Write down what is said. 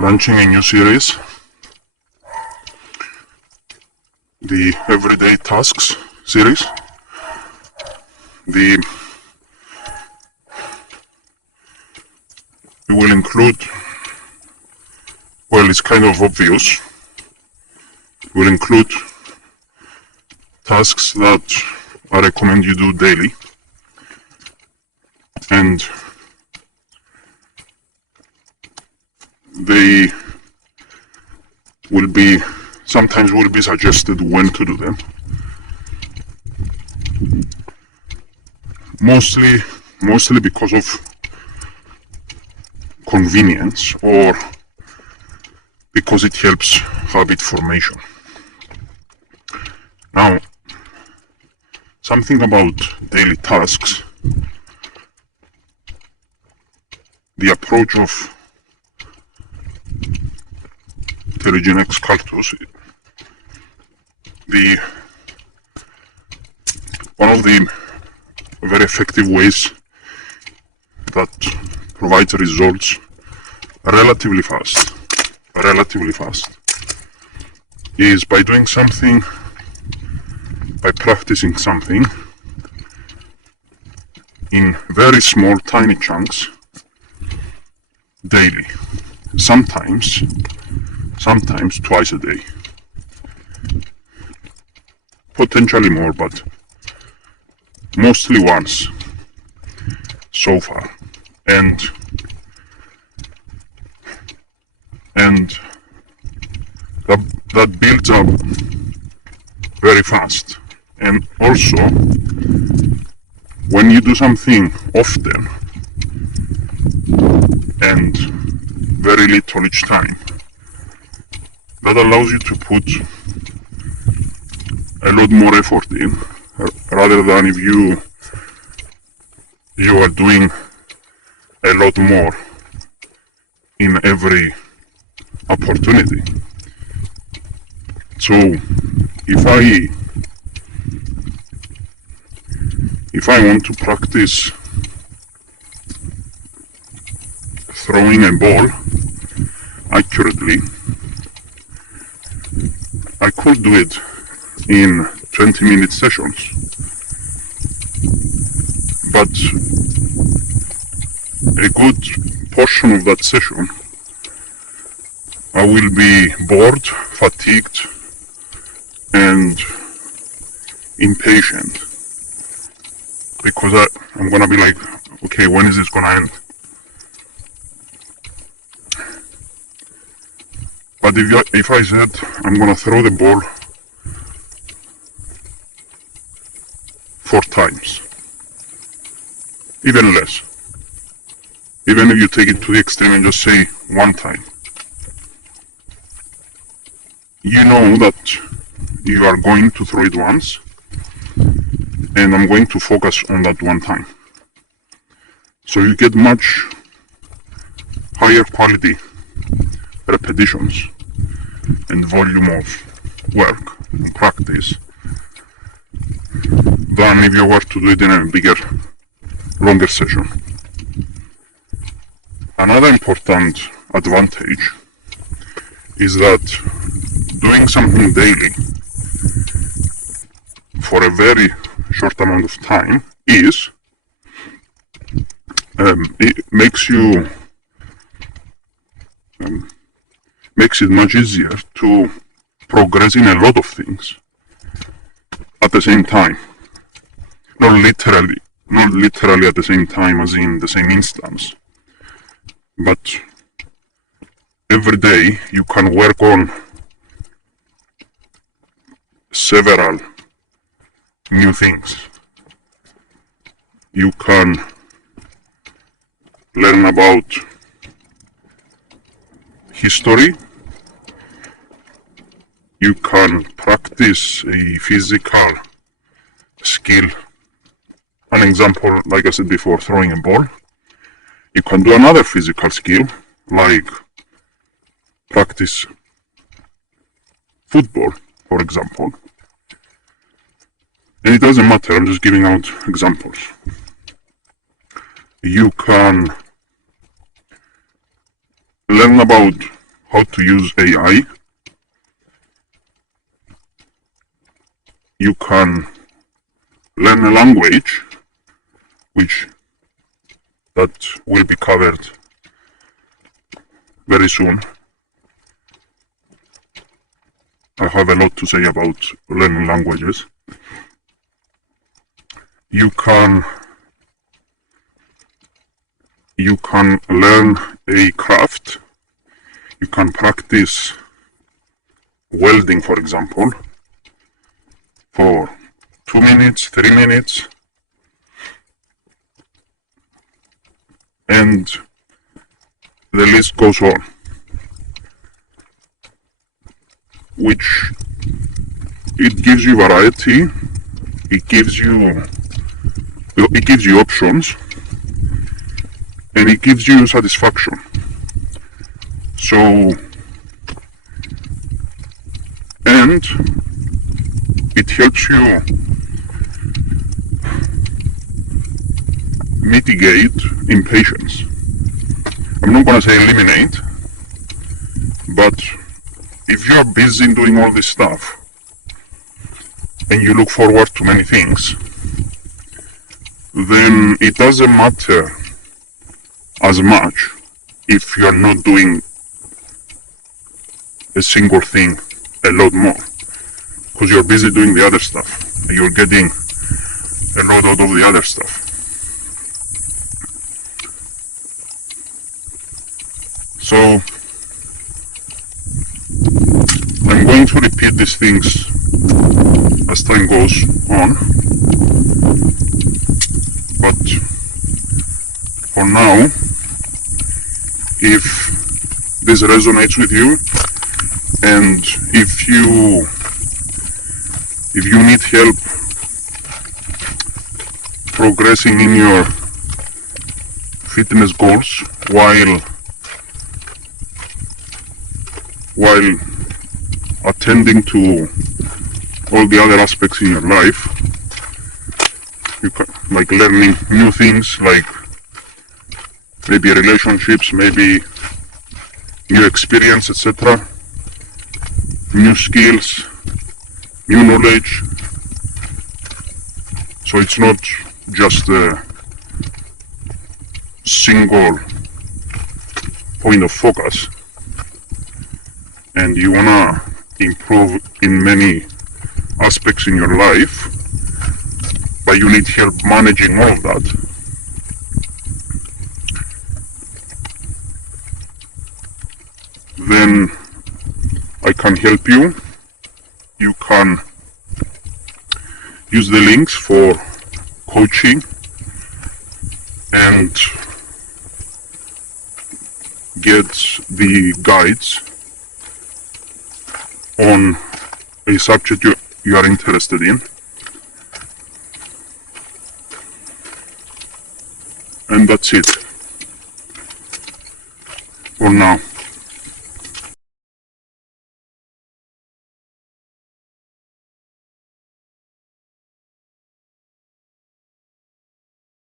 launching a new series, the Everyday Tasks series. It will include, well, it's kind of obvious, it will include tasks that I recommend you do daily, and they will be, sometimes will be suggested when to do them. Mostly because of convenience or because it helps habit formation. Now, something about daily tasks. The approach of Terrigena Excultus, one of the very effective ways that provides results relatively fast is by doing something, by practicing something in very small tiny chunks daily, sometimes twice a day, potentially more, but mostly once so far, and that builds up very fast. And also, when you do something often and very little each time, that allows you to put a lot more effort in, rather than if you are doing a lot more in every opportunity. So if I want to practice throwing a ball accurately, I could do it in 20-minute sessions, but a good portion of that session I will be bored, fatigued, and impatient, because I'm gonna be like, okay, when is this gonna end? But if I said I'm gonna throw the ball 4 times, even less, even if you take it to the extreme and just say 1 time, you know that you are going to throw it once, and I'm going to focus on that 1 time. So you get much higher quality repetitions and volume of work and practice than if you were to do it in a bigger, longer session. Another important advantage is that doing something daily for a very short amount of time it makes it much easier to progress in a lot of things at the same time. Not literally at the same time as in the same instance, but every day you can work on several new things. You can learn about history, you can practice a physical skill, an example, like I said before, throwing a ball. You can do another physical skill, like practice football, for example. And it doesn't matter, I'm just giving out examples. You can learn about how to use AI. You can learn a language, which that will be covered very soon. I have a lot to say about learning languages. You can learn a craft. You can practice welding, for example, for 2 minutes, 3 minutes, and the list goes on, which it gives you variety, it gives you options, and it gives you satisfaction. So, and it helps you mitigate impatience. I'm not going to say eliminate, but if you're busy doing all this stuff and you look forward to many things, then it doesn't matter as much if you're not doing a single thing a lot more, because you're busy doing the other stuff and you're getting a lot out of the other stuff. So I'm going to repeat these things as time goes on, but for now, if this resonates with you, and if you need help progressing in your fitness goals while attending to all the other aspects in your life, you can, like learning new things, like maybe relationships, maybe new experience, etc., new skills, new knowledge. So it's not just a single point of focus, and you wanna improve in many aspects in your life, but you need help managing all of that. Then I can help you. You can use the links for coaching and get the guides on a subject you are interested in. And that's it for now.